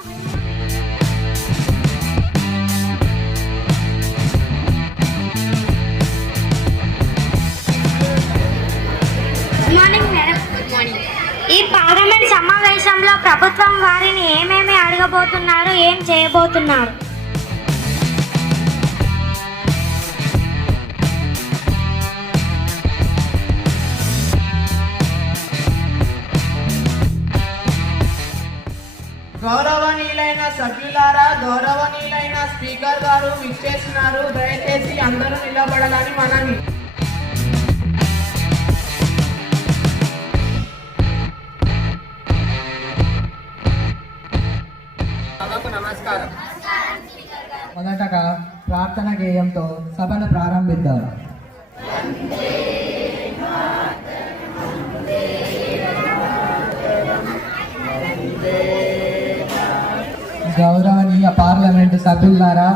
ఈ పార్లమెంట్ సమావేశంలో ప్రభుత్వం వారిని ఏమేమి అడగబోతున్నారు, ఏం చేయబోతున్నారు? గౌరవనీయులైన సభ్యులారా, గౌరవనీయులైన స్పీకర్ గారు విచ్చేస్తున్నారు. దయచేసి అందరూ నిలబడాలని మనవి. నమస్కారం. మొదటగా ప్రార్థన గేయంతో సభను ప్రారంభిద్దాం. గౌరవనీయ పార్లమెంటు సభ్యులారా,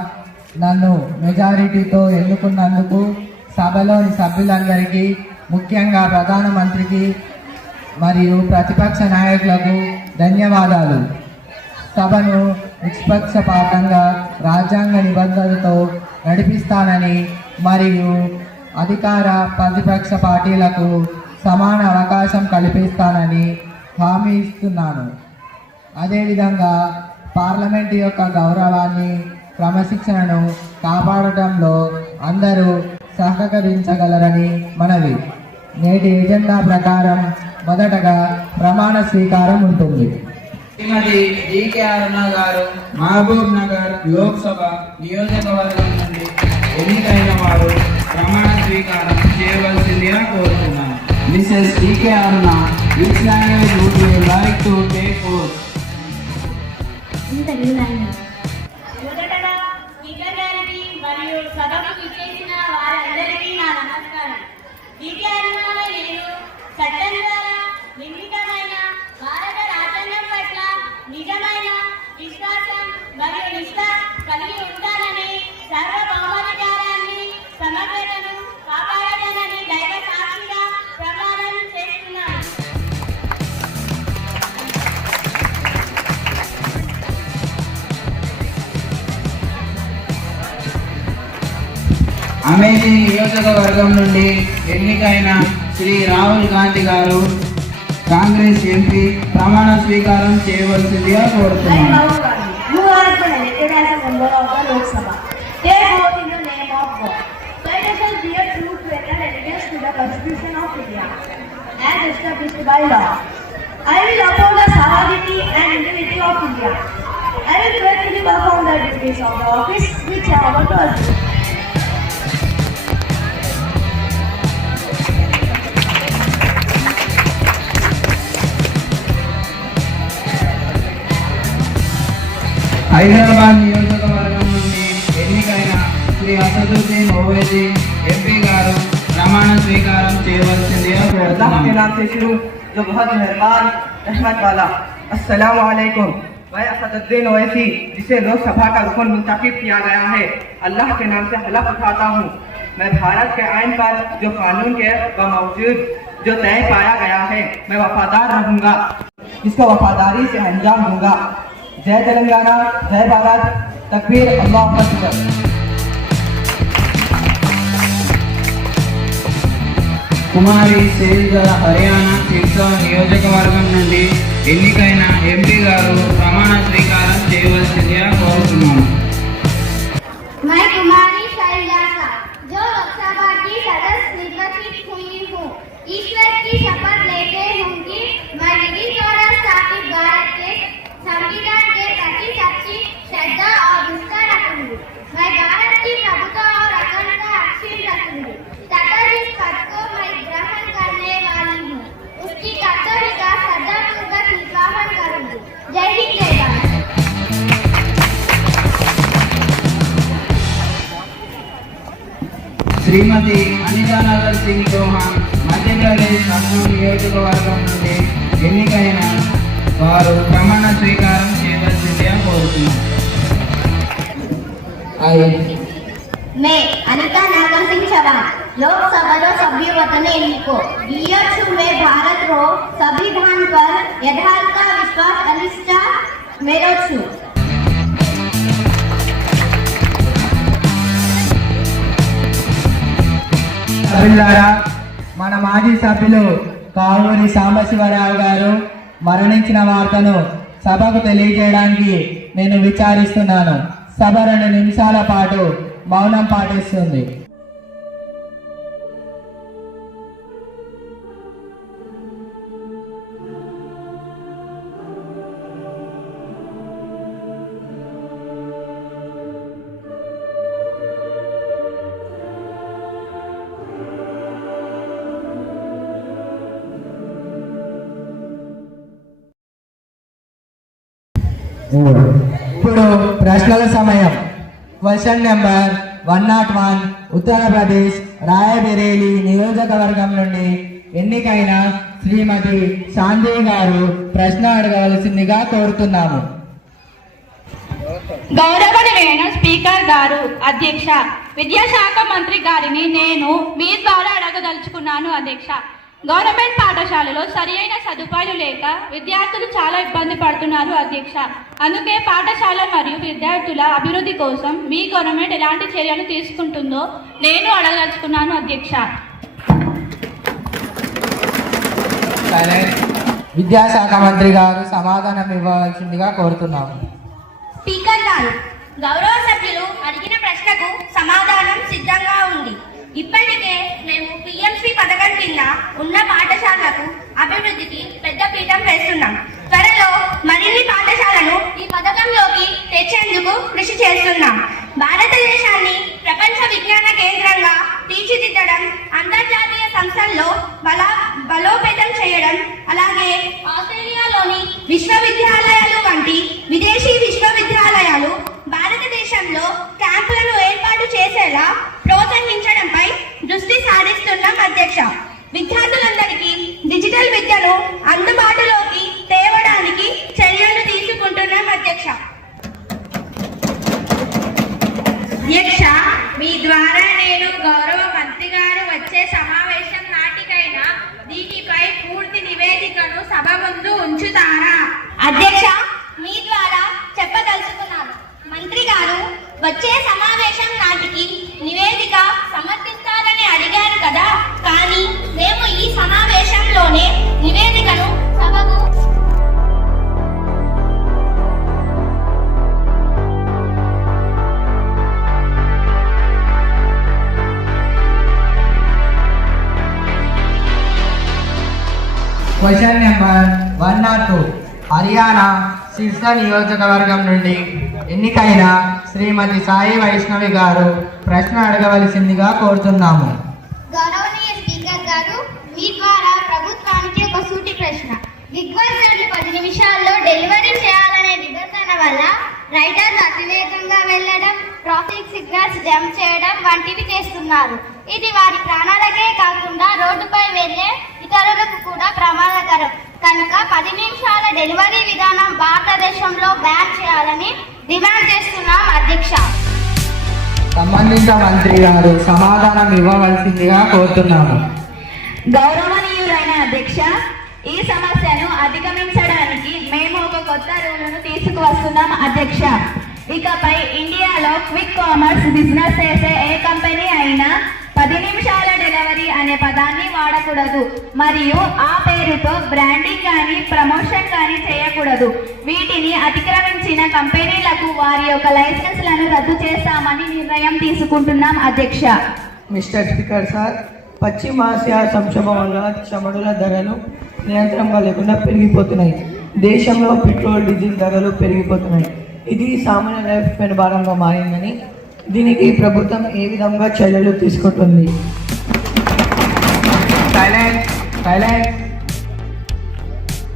నన్ను మెజారిటీతో ఎన్నుకున్నందుకు సభలోని సభ్యులందరికీ, ముఖ్యంగా ప్రధానమంత్రికి మరియు ప్రతిపక్ష నాయకులకు ధన్యవాదాలు. సభను నిష్పక్షపాతంగా రాజ్యాంగ నిబంధనలతో నడిపిస్తానని మరియు అధికార ప్రతిపక్ష పార్టీలకు సమాన అవకాశం కల్పిస్తానని హామీ ఇస్తున్నాను. అదేవిధంగా పార్లమెంటు యొక్క గౌరవాన్ని, క్రమశిక్షణను కాపాడటంలో అందరూ సహకరించగలరని మనవి. నేటి ఎజెండా ప్రకారం మొదటగా ప్రమాణ స్వీకారం ఉంటుంది. శ్రీమతి డికే అరుణ గారు మహబూబ్ నగర్ లోక్సభ నియోజకవర్గం నుండి ఎన్నికైన వారు ప్రమాణ స్వీకారం చేయవలసిందిగా కోరుతున్నాను. Mrs D K Aruna, which language would you like to take oath? మొదటగా స్పీకర్ గారికి మరియు సభకు విచ్చేసిన వారందరికీ నా నమస్కారం. డికే అరుణగా నేను చట్టం ద్వారా నిర్మితమైన భారత రాజ్యాంగం పట్ల నిజమైన విశ్వాసం మరియు నిష్ఠ కలిగి ఉంటానని, సార్వభౌమాధికారాన్ని, సమగ్రతను కాపాడతానని దైవ సాక్షిగా ప్రమాణం చేస్తున్నాను. అమేఠీ నియోజకవర్గం నుండి ఎన్నికైన శ్రీ రాహుల్ గాంధీ గారు కాంగ్రెస్ ఎంపీ ప్రమాణ స్వీకారం చేయవలసిందిగా కోరుతున్నాను. I will uphold the sovereignty and integrity of India. I will faithfully perform the duties of the office which I have to assume. Hyderabad నియోజకవర్గం నుండి ఎన్నికైన శ్రీ అసదుద్దీన్ ఓవైసీ ఎంపీ గారు ప్రమాణ స్వీకారం చేయవలసిందిగా కోరుతున్నాను. जो बहुत मेहरबान रहमत वाला। अस्सलाम वालेकुम। मैं असदुद्दीन ओवैसी, जिसे लोकसभा का रुकन मुंतखब किया गया है, अल्लाह के नाम से हलफ उठाता हूँ, मैं भारत के आइन पर जो कानून के बावजूद जो तय पाया गया है, मैं वफादार रहूँगा, इसको वफादारी से अंजाम दूंगा। जय तेलंगाना, जय भारत, तकबीर, अल्लाह अकबर। కుమారి సేల్గల హర్యానా సిర్సా నియోజకవర్గం నుండి ఎన్నికైన ఎంపీ గారు ప్రమాణ స్వీకారం చేయవలసిందిగా కోరుతున్నాను. मैं कुमारी शैलजा, जो लोकसभा की सदस्य निर्वाचित हुई हूँ, ईश्वर की शपथ लेते हूँ कि मैं विधि द्वारा स्थापित भारत के संविधान के प्रति सच्ची श्रद्धा और निष्ठा रखूंगी। मैं भारत की प्रभुत्व और अखंडता अक्षुण्ण रखूंगी तथा जिस पद को मैं ग्रहण करने वाली हूँ, उसकी कर्तव्य का श्रद्धापूर्वक निर्वहन करूंगी। जय हिंद, जय भारत। శ్రీమతి అనితానగర్ సింగ్ చౌహాన్, మధ్యప్రదేశ్ లక్నో నియోజకవర్గం నుండి ఎన్నికైన వారు ప్రమాణ స్వీకారం చేయవలసిందిగా కోరుతున్నారు. मैं अनिता नागर सिंह चौहान, लोकसभा सभ्यवतने एन्निको मैं भारत रो संविधान पर यथार्थ विश्वास अनिष्ठा మెరొచ్చు. సభ్యులారా, మన మాజీ సభ్యులు కావూరి సాంబశివరావు గారు మరణించిన వార్తను సభకు తెలియజేయడానికి నేను విచారిస్తున్నాను. సభ 2 నిమిషాల పాటు మౌనం పాటిస్తుంది. ఇప్పుడు ప్రశ్నల సమయం. Question number 101. ఉత్తరప్రదేశ్ రాయబరేలీ నియోజకవర్గం నుండి ఎన్నికైన శ్రీమతి శాంతి గారు ప్రశ్న అడగవలసిందిగా కోరుతున్నాము. గౌరవనీయ స్పీకర్ గారు, అధ్యక్ష, విద్యాశాఖ మంత్రి గారిని నేను మీ ద్వారా అడగదలుచుకున్నాను. అధ్యక్ష, గవర్నమెంట్ పాఠశాలలో సరియైన సదుపాయాలు లేక విద్యార్థులు చాలా ఇబ్బంది పడుతున్నారు. అధ్యక్ష, అందుకే పాఠశాల మరియు విద్యార్థుల అభివృద్ధి కోసం మీ గవర్నమెంట్ ఎలాంటి చర్యలు తీసుకుంటుందో నేను అడగదలుచుకున్నాను. అధ్యక్ష, విద్యాశాఖ మంత్రి గారు సమాధానం ఇవ్వవలసిందిగా కోరుతున్నాము. స్పీకర్ గారు, గౌరవ సభ్యులు అడిగిన ప్రశ్నకు సమాధానం సిద్ధంగా ఉంది. ఇప్పటికే మేము పిఎంసి పథకం కింద ఉన్న పాఠశాలకు అభివృద్ధికి పెద్ద పీఠం వేస్తున్నాం. త్వరలో మరిన్ని పాఠశాలను ఈ పథకంలోకి తెచ్చేందుకు కృషి చేస్తున్నాం. భారతదేశాన్ని ప్రపంచ విజ్ఞాన కేంద్రంగా తీర్చిదిద్దడం, అంతర్జాతీయ సంస్థల్లో బలోపేతం చేయడం, అలాగే ఆస్ట్రేలియాలోని విశ్వవిద్యాలయాలు వంటి విదేశీ విశ్వవిద్యాలయాలు భారతదేశంలో క్యాంపులను ఏర్పాటు చేసేలా ప్రోత్సహించడంపై దృష్టి సారిస్తున్నాం. అధ్యక్ష, విద్యార్థులందరికీ డిజిటల్ విద్యను అందుబాటులోకి తేవడానికి చర్యలు తీసుకుంటున్నాం. అధ్యక్ష, మీ ద్వారా నేను గౌరవ మంత్రి గారు వచ్చే సమావేశం నాటికైనా దీనిపై పూర్తి నివేదికను సభ ముందు ఉంచుతారా? అధ్యక్ష, మీ ద్వారా చెప్పదలుచుకున్నాను. మంత్రి గారు వచ్చే సమావేశం నాటికి నివేదిక సమర్పిస్తారని అడిగారు కదా, కానీ మేము ఈ సమావేశంలోనే నివేదికను సభకు క్వశ్చన్ నెంబర్ 102. హర్యానా సిర్సా నియోజకవర్గం నుండి ఎన్నికైన శ్రీమతి సాయి వైష్ణవి గారు ప్రశ్న అడగవలసిందిగా కోరుతున్నాము. గౌరవనీయ స్పీకర్ గారు, మీ ద్వారా ప్రభుత్వానికి ఒక సూటి ప్రశ్న. దిగ్వర్జన్లు 10 నిమిషాల్లో డెలివరీ చేయాలనే నిబంధన వల్ల రైడర్లు అతివేగంగా వెళ్లడం, ట్రాఫిక్ సిగ్నల్స్ జంప్ చేయడం వంటివి చేస్తున్నారు. ఇది వారి ప్రాణాలకే కాకుండా రోడ్డుపై వెళ్లే ఇతరులకు కూడా ప్రమాదకరం. కనుక 10 నిమిషాల డెలివరీ విధానం భారతదేశంలో బ్యాన్ చేయాలని డిమాండ్ చేస్తున్నాం. అధ్యక్ష, సంబంధిత మంత్రి గారు సమాధానం ఇవ్వవలసిందిగా కోరుతున్నాము. గౌరవనీయులైన అధ్యక్ష, ఈ సమస్యను అధిగమించడానికి మేము ఒక కొత్త రూలును తీసుకువస్తున్నాం. అధ్యక్ష, ఇకపై ఇండియాలో క్విక్ కామర్స్ బిజినెస్ చేసే ఏ కంపెనీ అయినా 10 నిమిషాల డెలివరీ అనే పదాన్ని వాడకూడదు మరియు ఆ పేరుతో బ్రాండింగ్ కానీ ప్రమోషన్ కానీ చేయకూడదు. వీటిని అతిక్రమించిన కంపెనీలకు వారి యొక్క లైసెన్స్లను రద్దు చేస్తామని నిర్ణయం తీసుకుంటున్నాం. అధ్యక్ష, మిస్టర్ స్పీకర్ సార్, పశ్చిమాసియా సంక్షోభం వల్ల చమురుల ధరలు నియంత్రణగా లేకుండా పెరిగిపోతున్నాయి. దేశంలో పెట్రోల్, డీజిల్ ధరలు పెరిగిపోతున్నాయి. ఇది సామాన్య లైఫ్ పైన భారంగా మారిందని, దీనికి ప్రభుత్వం ఏ విధంగా చర్యలు తీసుకుంటుంది?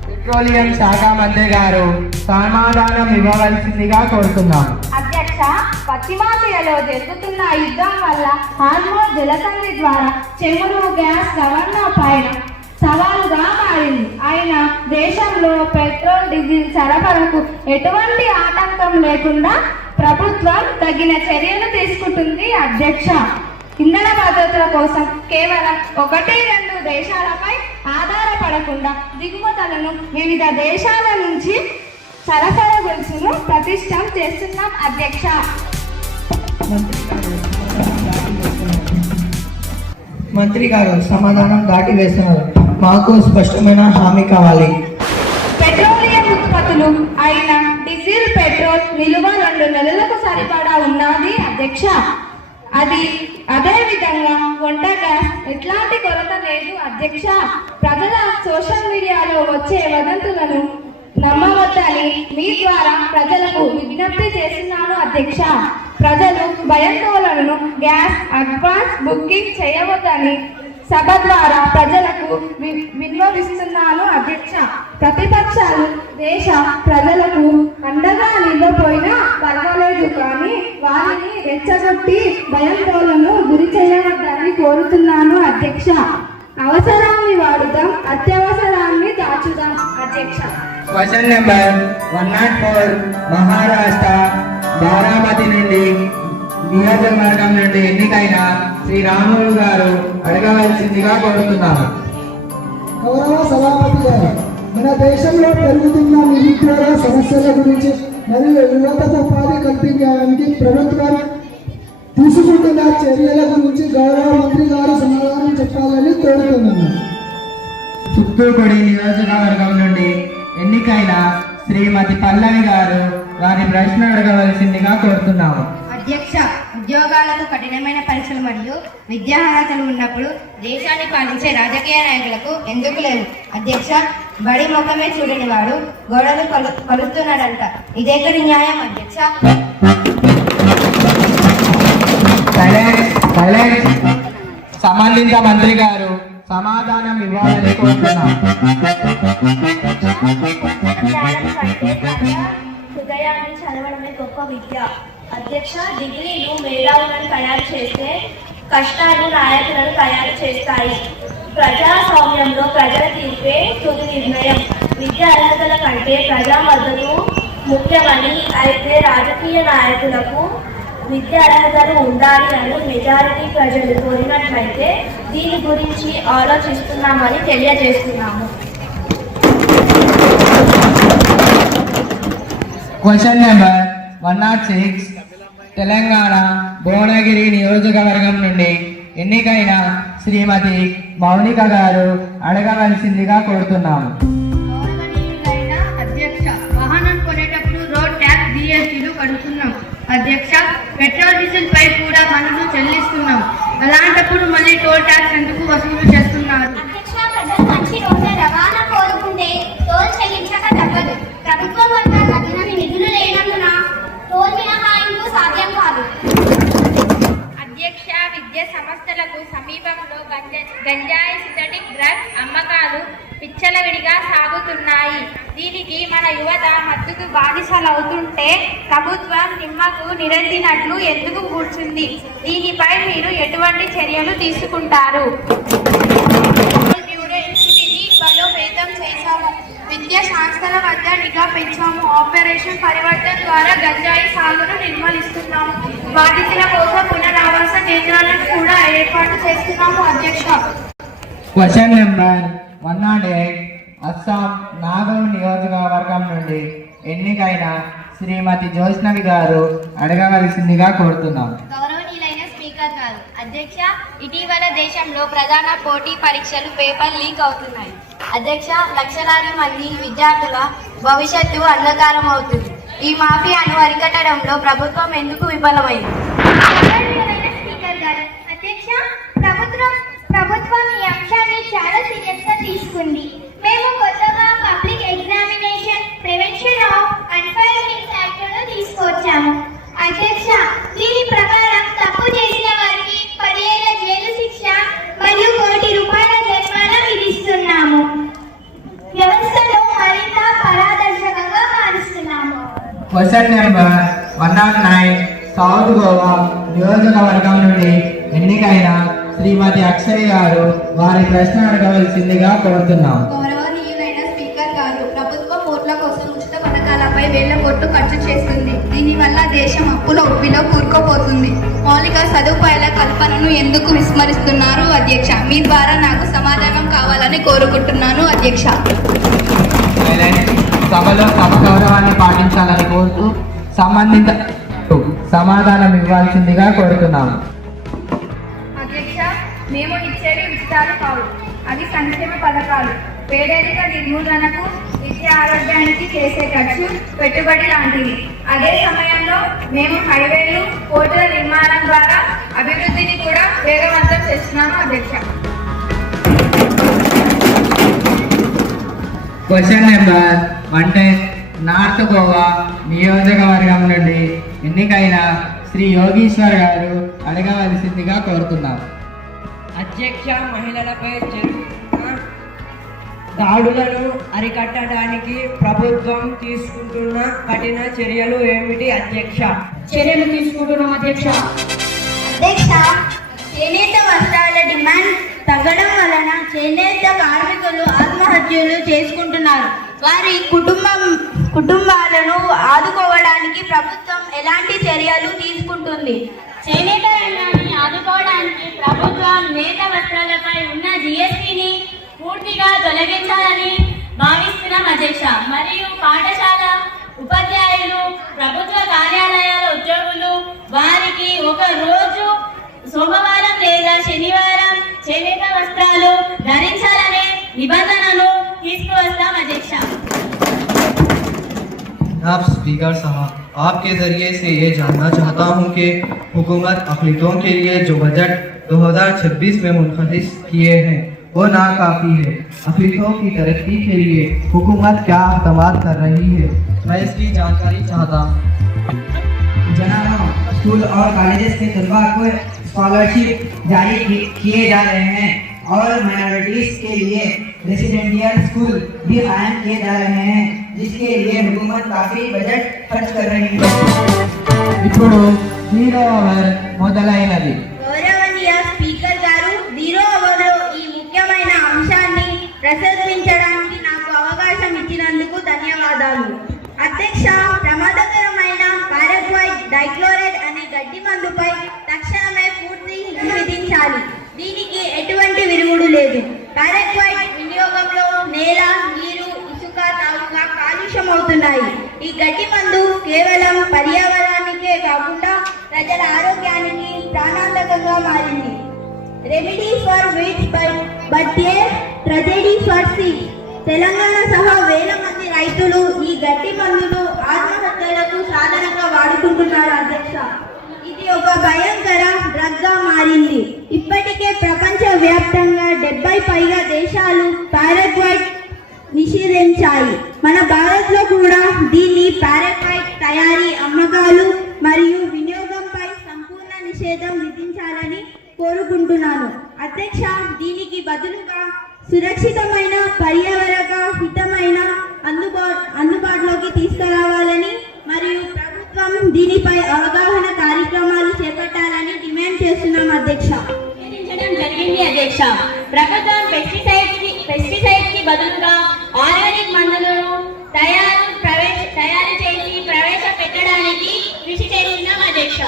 పెట్రోలియం శాఖ మంత్రి గారు సమాధానం ఇవ్వవలసిందిగా కోరుతున్నాం. అధ్యక్ష, పశ్చిమాసియాలో జరుగుతున్న యుద్ధం వల్ల హార్మోజ్ జలసంధి ద్వారా చమురు, గ్యాస్ రవాణా పైన సవాలుగా మారింది. అయినా దేశంలో పెట్రోల్, డీజిల్ సరఫరాకు ఎటువంటి ఆటంకం లేకుండా ప్రభుత్వం తగిన చర్యలు తీసుకుంటుంది. అధ్యక్ష, ఇంధన భద్రతల కోసం కేవలం 1-2 దేశాలపై ఆధారపడకుండా దిగుమతులను వివిధ దేశాల నుంచి సరఫరా గొలుసును ప్రతిష్టం చేస్తున్నాం అధ్యక్ష. మంత్రి గారు సమాధానం దాటి వేస్తున్నారు. మాకు స్పష్టమైన హామీ కావాలి. పెట్రోలియం ఉత్పత్తులు అయిన డీజిల్, పెట్రోల్ నిలువ 2 నెలలకు సరిపడా ఉన్నది అధ్యక్ష. అదే విధంగా వంట గ్యాస్ ఎట్లాంటి కొరత లేదు అధ్యక్ష. ప్రజల సోషల్ మీడియాలో వచ్చే వదంతులను నమ్మవద్దని మీ ద్వారా ప్రజలకు విజ్ఞప్తి చేస్తున్నాను అధ్యక్ష. ప్రజలు భయాందోళనను గ్యాస్ అడ్వాన్స్ బుకింగ్ చేయవద్దని సభ ద్వారా ప్రజలకు విన్నవిస్తున్నాను అధ్యక్ష. ప్రతిపక్షాలు దేశ ప్రజలకు అండగా నిలబోయినా పర్వాలేదు, కానీ వారిని రెచ్చగొట్టి భయాందోళనను గురి చేయవద్దని కోరుతున్నాను అధ్యక్ష. అవసరాన్ని వాడుదాం, అత్యవసరాన్ని దాచుదాం అధ్యక్ష. క్వశ్చన్ నెంబర్ 104 మహారాష్ట్ర బారామతి నుండి నియోజకవర్గం నుండి ఎన్నికైన శ్రీ రాములు గారు అడగవలసిందిగా కోరుతున్నాను. గౌరవ సభాపతి గారు, మన దేశంలో పెరుగుతున్న నిరుద్యోగ సమస్యల గురించి మరియు యువతకు ఉపాధి కల్పించడానికి ప్రభుత్వం తీసుకుంటున్న చర్యల గురించి గౌరవ మంత్రి గారు సమాధానం చెప్పాలని కోరుతున్నాను. చిత్తూరుపడి నియోజకవర్గం నుండి ఎన్నికైన శ్రీమతి పల్లవి గారు వారి ప్రశ్న అడగవలసిందిగా కోరుతున్నాము. అధ్యక్ష, ఉద్యోగాలకు కఠినమైన పరీక్షలు మరియు విద్యా అర్హతలు ఉన్నప్పుడు దేశాన్ని పాలించే రాజకీయ నాయకులకు ఎందుకు లేవు అధ్యక్ష? బడి ముఖమే చూడని వాడు గోడలు కలుస్తున్నాడంట. ఇదెక్కడి న్యాయం అధ్యక్ష? సంబంధిత మంత్రి గారు సమాధానం ఇవ్వాలని కోరుతున్నాం. హృదయాన్ని చదవడమే గొప్ప విద్య అధ్యక్ష. డిగ్రీలు మేధావులను తయారు చేస్తే కష్టాలు నాయకులను తయారు చేస్తాయి. ప్రజాస్వామ్యంలో ప్రజల తీర్పే తుది నిర్ణయం. విద్యా అర్హతల కంటే ప్రజా మద్దతు ముఖ్యమని, అయితే రాజకీయ నాయకులకు విద్యా అర్హతలు ఉండాలి అని మెజారిటీ ప్రజలు కోరినట్లయితే దీని గురించి ఆలోచిస్తున్నామని తెలియజేస్తున్నాము. క్వశ్చన్ నెంబర్ 106 తెలంగాణ భువనగిరి నియోజకవర్గం నుండి ఎన్నికైన శ్రీమతి మౌనిక గారు అడగవలసిందిగా కోరుతున్నాము. గౌరవనీయులైన అధ్యక్ష, వాహనం కొనేటప్పుడు రోడ్ ట్యాక్స్ జిఎస్టీలు కడుతున్నాం అధ్యక్ష. పెట్రోల్ డీజిల్ పై కూడా పన్నులు చెల్లిస్తున్నాం. అలాంటప్పుడు మళ్ళీ టోల్ ట్యాక్స్ ఎందుకు వసూలు చేస్తున్నారు? అధ్యక్ష, ప్రజలు మంచి రోడ్డు రవాణా కోరుకుంటే టోల్ చెల్లించక తప్పదు. ప్రభుత్వం వద్ద తగినన్ని నిధులు లేనందున టోల్ మినహాయింపు సాధ్యం కాదు. అధ్యక్ష, విద్యా సంస్థలకు సమీపంలో గంజాయి, సింథటిక్ డ్రగ్స్ అమ్మకాలు విచ్చలవిడిగా సాగుతున్నాయి. దీనికి మన యువత మత్తుకు బానిసలవుతుంటే ప్రభుత్వం నిమ్మకు నిరందినట్లు ఎందుకు కూర్చుంది? దీనిపై మీరు ఎటువంటి చర్యలు తీసుకుంటారు? బలోపేతం చేశాము. విద్యా సంస్థల వద్ద నిఘా పెంచాము. ఆపరేషన్ పరివర్తన్ ద్వారా గంజాయి సాగును నిర్మూలిస్తున్నాము. బాధితుల కోసం పునరావాస కేంద్రాలను కూడా ఏర్పాటు చేస్తున్నాము అధ్యక్ష. క్వశ్చన్ నెంబర్ 108 అస్సాం నాగౌర్ నియోజకవర్గం నుండి ఎన్నికైన శ్రీమతి జోష్నవి గారు అడగవలసిందిగా కోరుతున్నాం. గౌరవనీయులైన స్పీకర్ గారు, అధ్యక్ష, ఇటీవల దేశంలో ప్రధాన పోటీ పరీక్షలు పేపర్ లీక్ అవుతున్నాయి. అధ్యక్ష, లక్షలాది మంది విద్యార్థుల భవిష్యత్తు అంధకారం అవుతుంది. ఈ మాఫియాను అరికట్టడంలో ప్రభుత్వం ఎందుకు విఫలమైంది? స్పీకర్ గారు, అధ్యక్ష, ప్రభుత్వం ఈ అంశాన్ని చాలా సీరియస్ గా తీసుకుంది. మేము కొత్తగా public examination prevention of unfair means act ను తీసుకొచ్చాము అధ్యక్ష. దీని ప్రకారం తప్పు చేసిన వారికి 10 ఏళ్ల జైలు శిక్ష మరియు ₹1 కోటి జరిమానా విధిస్తున్నాము. వ్యవస్థను మరింత పారదర్శకంగా మారుస్తున్నాము. క్వశ్చన్ నెంబర్ 109 సౌత్ గోవా నియోజకవర్గం నుండి ఎన్నికైన శ్రీమతి అక్షయ్ గారు వారి ప్రశ్న అడగవలసిందిగా కోరుతున్నాం. గౌరవనీయులైన స్పీకర్ గారు, ప్రభుత్వం ఓట్ల కోసం ఉచిత పథకాలపై వేల కోట్లు ఖర్చు చేస్తుంది. దీనివల్ల దేశం అప్పుల ఉప్పిలో కూరుకుపోతుంది. మౌలిక సదుపాయాల కల్పనను ఎందుకు విస్మరిస్తున్నారు అధ్యక్ష? మీ ద్వారా నాకు సమాధానం కావాలని కోరుకుంటున్నాను అధ్యక్ష. సభలో సభ గౌరవాన్ని పాటించాలని కోరుతూ సంబంధిత సమాధానం ఇవ్వాల్సిందిగా కోరుతున్నాము. అధ్యక్ష, మేము ఇచ్చేవి ఉచితాలు కావు, అవి సంక్షేమ పథకాలు. పేదరిక నిర్మూలనకు, విద్య ఆరోగ్యానికి చేసే ఖర్చు పెట్టుబడి లాంటివి. అదే సమయంలో మేము హైవేలు, పోర్టుల నిర్మాణం ద్వారా అభివృద్ధిని కూడా వేగవంతం చేస్తున్నాము. అధ్యక్ష, క్వశ్చన్ నెంబర్ 110 నార్త్ గోవా నియోజకవర్గం నుండి ఎన్నికైన శ్రీ యోగీశ్వర్ గారు అడగవలసిందిగా కోరుతున్నాం. అధ్యక్ష, మహిళలపై జరుగుతున్న దాడులను అరికట్టడానికి ప్రభుత్వం తీసుకుంటున్న కఠిన చర్యలు ఏమిటి అధ్యక్ష? చర్యలు తీసుకుంటున్నాం అధ్యక్ష. అధ్యక్ష, చేనేత వస్త్రాల డిమాండ్ తగ్గడం వలన చేనేత కార్మికులు ఆత్మహత్యలు చేసుకుంటున్నారు. వారి కుటుంబాలను ఆదుకోవడానికి ప్రభుత్వం ఎలాంటి చర్యలు తీసుకుంటుంది? చేనేత రంగాన్ని ఆదుకోవడానికి ప్రభుత్వం నేత వస్త్రాలపై ఉన్న జిఎస్టిని పూర్తిగా తొలగించాలని భావిస్తున్నాం అధ్యక్ష. మరియు పాఠశాల ఉపాధ్యాయులు, ప్రభుత్వ కార్యాలయాల ఉద్యోగులు వారికి ఒక రోజు సోమవారం లేదా శనివారం చేనేత వస్త్రాలు ధరించాలనే నిబంధనలు తీసుకువస్తాం అధ్యక్ష. जनाब स्पीकर साहब, आपके जरिए से ये जानना चाहता हूँ कि हुकूमत अक़लियतों के लिए जो बजट 2026 में मुनक़िद किए हैं वो नाकाफ़ी है। अक़लियतों की तरक्की के लिए हुकूमत क्या इक़दाम कर रही है, मैं इसकी जानकारी चाहता हूँ। जनाब, स्कूल और कॉलेजेस के तलबा को स्कॉलरशिप जारी किए जा रहे हैं और माइनॉरिटीज के लिए रेसिडेंशियल स्कूल भी कायम किए जा रहे हैं, जिसके लिए हुकूमत काफ़ी बजट खर्च कर रही है। ఇప్పుడు 0 అవర్ మొదలైనది. గౌరవనీయ స్పీకర్ గారు, 0 అవర్లో ఈ ముఖ్యమైన అంశాన్ని ప్రసంగించడానికి నాకు అవకాశం ఇచ్చినందుకు ధన్యవాదాలు. అధ్యక్ష, ప్రమాదకరమైన పారాక్వైట్ డైక్లోరైడ్ అనే గడ్డి మందుపై తక్షణమే పూర్తి విధించాలి. దీనికి ఎటువంటి విరుగుడు లేదు. పారాక్వైట్ వినియోగంలో నేల, నీరు, ఇసుక, తాగుగా కాలుష్యమవుతున్నాయి. ఈ గడ్డి మందు కేవలం పర్యావరణానికే కాకుండా ప్రజల ఆరోగ్యానికి ప్రాణాంతకంగా మారింది. Remedy for weeds but a tragedy for seeds. Telangana సహా వేల మంది రైతులు ఈ గడ్డి మందును ఆత్మహత్యలకు సాధనంగా వాడుకుంటున్నారు. అధ్యక్ష, ఇది ఒక భయంకర డ్రగ్ గా మారింది. ఇప్పటికే ప్రపంచ వ్యాప్తంగా 70 పైగా దేశాలు పారాక్వైట్ నిషేధించాయి. మన భారత్ లో కూడా దీన్ని పారాక్వైట్ తయారీ, అమ్మకాలు మరియు వినియోగంపై సంపూర్ణ నిషేధం విధించాలని కోరుకుంటున్నాను. అధ్యక్ష, దీనికి బదులుగా సురక్షితమైన, పర్యావరణ హితమైన అందుబాటులోకి తీసుకురావాలని మరియు ప్రభుత్వం దీనిపై అవగాహన కార్యక్రమాలు చేపట్టాలని డిమాండ్ చేస్తున్నాం. అధ్యక్ష, జరిగింది అధ్యక్ష. ప్రభుత్వం పెస్టిసైడ్స్ కి బదులుగా ఆర్గానిక్ మందులను తయారు చేసి ప్రవేశపెట్టడానికి కృషి చేస్తున్నాం అధ్యక్ష.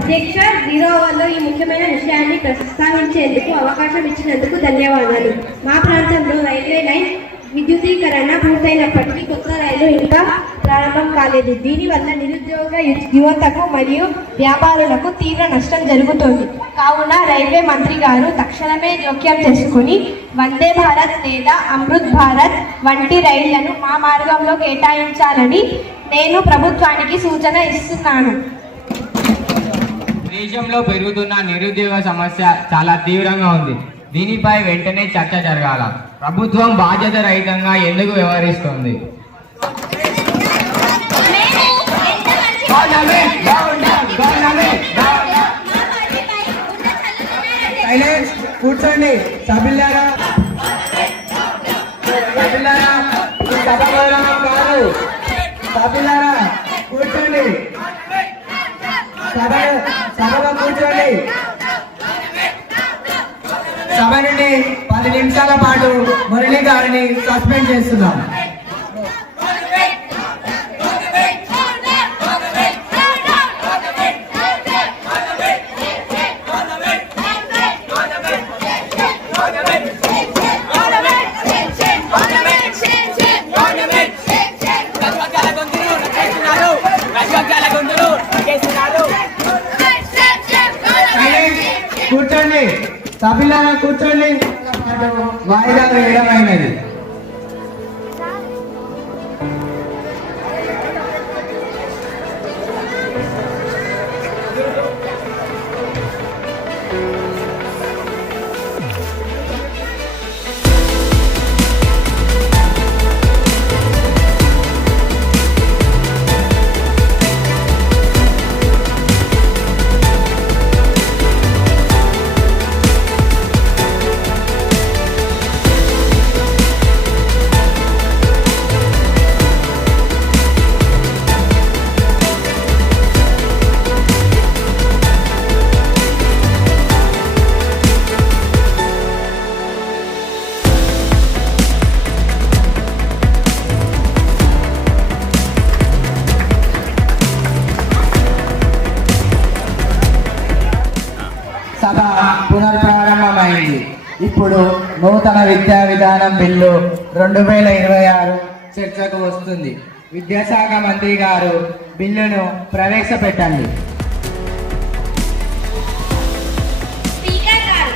అధ్యక్ష, 0 అవర్లో ఈ ముఖ్యమైన విషయాన్ని ప్రస్తావించేందుకు అవకాశం ఇచ్చినందుకు ధన్యవాదాలు. మా ప్రాంతంలో రైల్వే లైన్ విద్యుదీకరణ పూర్తయినప్పటికీ కొత్త రైలు ఇంకా ప్రారంభం కాలేదు. దీనివల్ల నిరుద్యోగ యువతకు మరియు వ్యాపారులకు తీవ్ర నష్టం జరుగుతోంది. కావున రైల్వే మంత్రి గారు తక్షణమే జోక్యం చేసుకుని వందే భారత్ లేదా అమృత్ భారత్ వంటి రైళ్లను మా మార్గంలో కేటాయించాలని నేను ప్రభుత్వానికి సూచన ఇస్తున్నాను. దేశంలో పెరుగుతున్న నిరుద్యోగ సమస్య చాలా తీవ్రంగా ఉంది. దీనిపై వెంటనే చర్చ జరగాల. ప్రభుత్వం బాధ్యత రహితంగా ఎందుకు వ్యవహరిస్తోంది? కూర్చోండి సభ్యులారా, సభ్యులారా కూర్చోండి, సభలో కూర్చోండి. సభ నుండి 10 నిమిషాల పాటు మురళి గారిని సస్పెండ్ చేస్తున్నాం. సభ్యులారా కూర్చోండి. వాయిదా వేయడమైనది. సభ పునఃప్రారంభమైంది. ఇప్పుడు నూతన విద్యా విధానం బిల్లు 2026 చర్చకు వస్తుంది. విద్యాశాఖ మంత్రి గారు బిల్లును ప్రవేశపెట్టండి. స్పీకర్ గారు,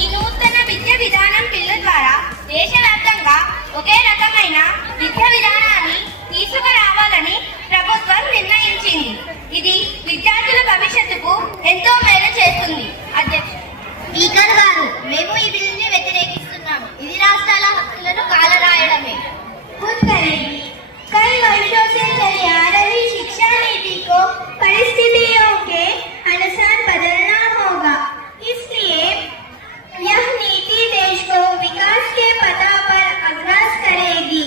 ఈ నూతన విద్యా విధానం బిల్లు ద్వారా దేశవ్యాప్తంగా ఒకే రకమైన విద్యా విధానాన్ని తీసుకురావాలని ప్రభుత్వం నిర్ణయించింది. ఇది విద్యార్థుల భవిష్యత్తుకు ఎంతో మేలు చేస్తుంది. అధ్యక్ష స్పీకర్ గారు, మేము ఈ బిల్లుని వ్యతిరేకిస్తున్నాము. ఇది రాష్ట్రాల హక్కులను కాలరాయడమే. कई वर्षों से चली आ रही शिक्षा नीति को परिस्थितियों के अनुसार बदलना होगा. इसलिए यह नीति देश को विकास के पथा पर अग्रसर करेगी.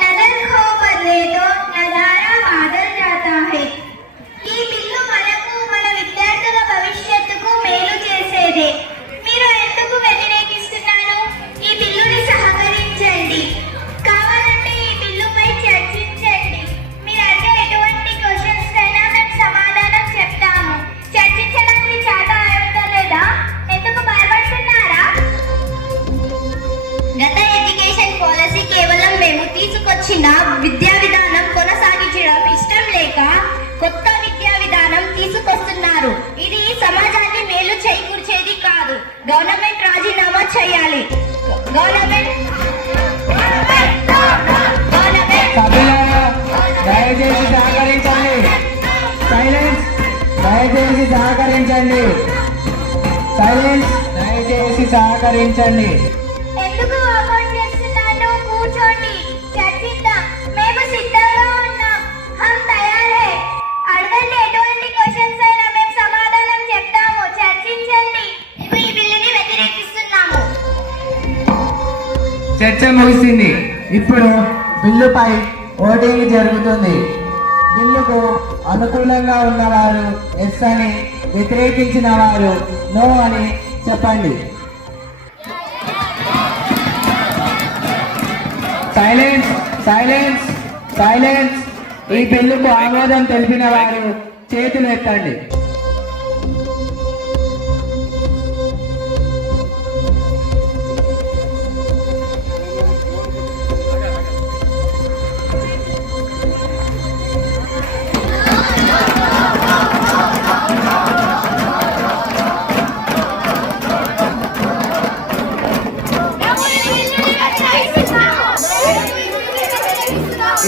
नजर खो बदले तो नजारा बादल जाता है. ఈ బిల్లు మనకు మన విద్యార్థుల భవిష్యత్తుకు మేలు చేసేదే. మీరు ఎందుకు వ్యతిరేకిస్తున్నారు? ఈ బిల్లుని సహకరించండి. కావాలంటే ఈ బిల్లుపై చర్చించండి. మీరు అడిగే ఎటువంటి క్వశ్చన్స్ అయినా మేము సమాధానం చెప్తాము. చర్చించడానికి చాలా అర్హత లేదా? ఎందుకు భయపడుతున్నారా? గత ఎడ్యుకేషన్ పాలసీ కేవలం మేము తీసుకొచ్చిన విద్యా విధానం కొనసాగించడం ఇష్టం లేక కొత్త విద్యా విధానం తీసుకొస్తున్నారు. ఇది సమాజాన్ని మేలు చేకూర్చేది కాదు. గవర్నమెంట్ రాజీనామా చేయాలి. దయచేసి సహకరించండి. సైలెన్స్. దయచేసి సహకరించండి. సైలెన్స్. దయచేసి సహకరించండి. ఎందుకు వాకౌట్ చేస్తున్నాను? కూర్చోండి, చర్చిద్దాం. మేము సిద్ధంగా ఉన్నాం. హమ్ తయార్ హై. అడగండి, ఎటువంటి క్వశ్చన్స్ అయినా మేము సమాధానం చెప్తాము. చర్చించండి. మేము ఈ బిల్లుని వ్యతిరేకిస్తున్నాము. చర్చ ముగిసింది. ఇప్పుడు బిల్లుపై ఓటింగ్ జరుగుతుంది. బిల్లుకు అనుకూలంగా ఉన్నవారు ఎస్ అని, వ్యతిరేకించిన వారు నో అని చెప్పండి. సైలెన్స్. సైలెన్స్. సైలెన్స్. ఈ బిల్లుకు ఆమోదం తెలిపిన వారు చేతులు ఎత్తండి.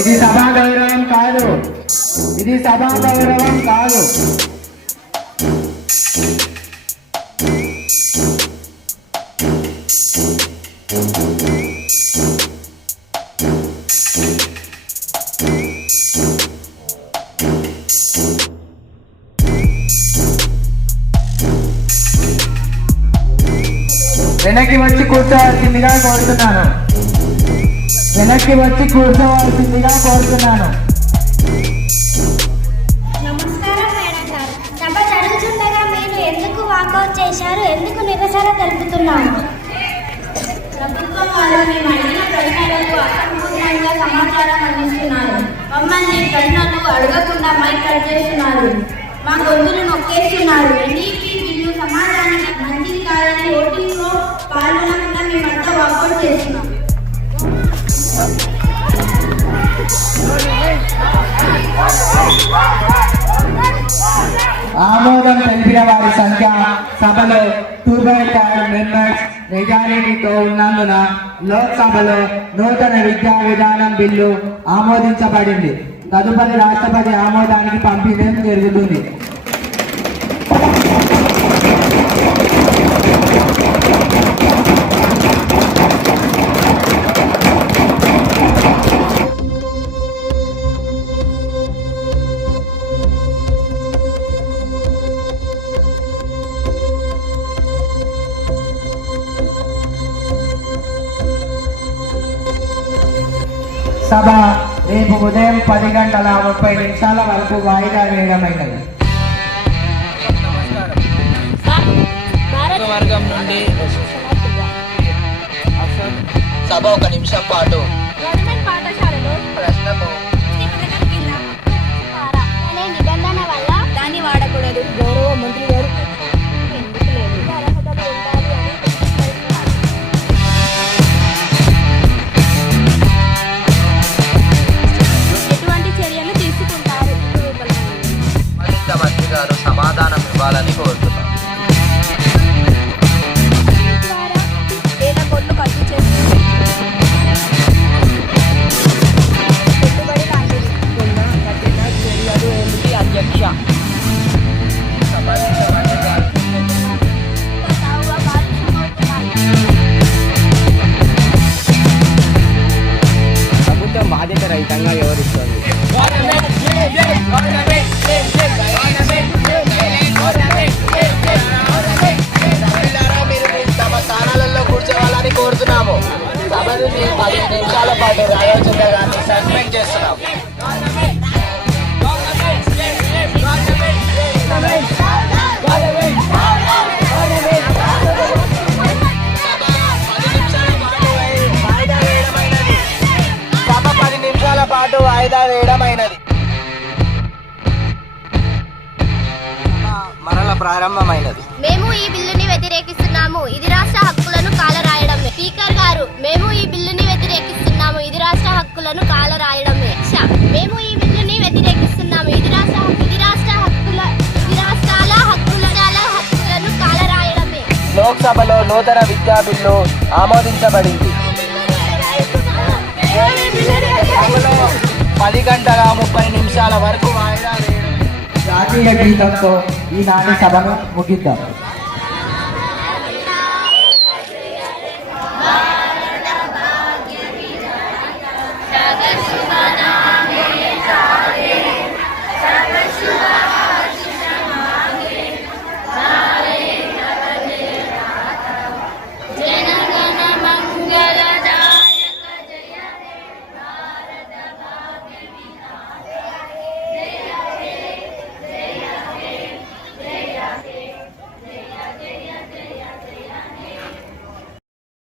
ఇది సభా గౌరవం కాదు. ఇది సభా గౌరవం కాదు. వెనక్కి వచ్చి కూర్చోవలసిందిగా కోరుతున్నాను. వెనక్కి వచ్చి కూర్చోవలసిందిగా కోరుతున్నాను. నమస్కారం మేడం గారు. సభ జరుగుతుండగా మీరు ఎందుకు వాకౌట్ చేశారు? ఎందుకు నిరసన తెలుపుతున్నారు? ప్రభుత్వం వాళ్ళు మేము అడిగిన ప్రశ్నలకు అసంపూర్ణంగా సమాచారం అందిస్తున్నారు. మమ్మల్ని ప్రశ్నలు అడగకుండా మైక్ కట్ చేస్తున్నారు. మా గొంతులు నొక్కేస్తున్నారు. ఎన్డీపీ బిల్లు సమాజానికి మంచిది కాదని ఓటింగ్లో పాల్గొనకుండా మేమంతా వాకౌట్ చేస్తున్నాం. ఆమోదం తెలిపిన వారి సంఖ్య సభలో 2/3 మెంబర్స్ మెజారిటీతో ఉన్నందున లోక్సభలో నూతన విద్యా విధానం బిల్లు ఆమోదించబడింది. తదుపరి రాష్ట్రపతి ఆమోదానికి పంపించడం జరుగుతుంది. సభ రేపు ఉదయం 10:30 వరకు వాయిదా వేయడమైనది. వర్గం నుండి సభ ఒక నిమిషం పాటు గవర్నమెంట్ పాఠశాలలో ప్రశ్నకు అనే నిబంధన వల్ల దాన్ని వాడకూడదు. గౌరవ మంత్రి గారు ఎందుకు లేదు అర్హతలు ఉండాలి అని ప్రశ్నిస్తున్నారు. ఎటువంటి చర్యలు తీసుకుంటారు? మరింత మంత్రి గారు సమాధానం ఇవ్వాలని కోరుతున్నాం. ద్వారా వేల కోట్లు ఖర్చు చేసి పెట్టుబడి లాంటిది. తావుగా కాలుష్యమవుతున్నాయి. ప్రభుత్వం బాధ్యత రహితంగా వ్యవహరిస్తుంది. మీరు తమ స్థానాలలో కూర్చోవాలని కోరుతున్నాము. సభను 10 నిమిషాల పాటు రాయోచంద్ర గారిని సస్పెండ్ చేస్తున్నాము. సభ 10 నిమిషాల పాటు వాయిదా వేయడమైనది. మరల ప్రారంభమైనది. మేము ఈ బిల్లుని వ్యతిరేకిస్తున్నాము. ఇది రాష్ట్ర హక్కులను కాలరాయడమే. స్పీకర్ గారు, మేము ఈ బిల్లుని వ్యతిరేకిస్తున్నాము. ఇది రాష్ట్ర హక్కులను కాలరాయడమే. మేము ఈ బిల్లుని వ్యతిరేకిస్తున్నాము. ఇది రాష్ట్రాల హక్కులను కాలరాయడమే. లోక్సభలో నూతన విద్యా బిల్లు ఆమోదించబడింది. 10:30 వరకు వాయిదా వేయడం. జాతీయ గీతంతో ఈనాటి సభను ముగిద్దాం.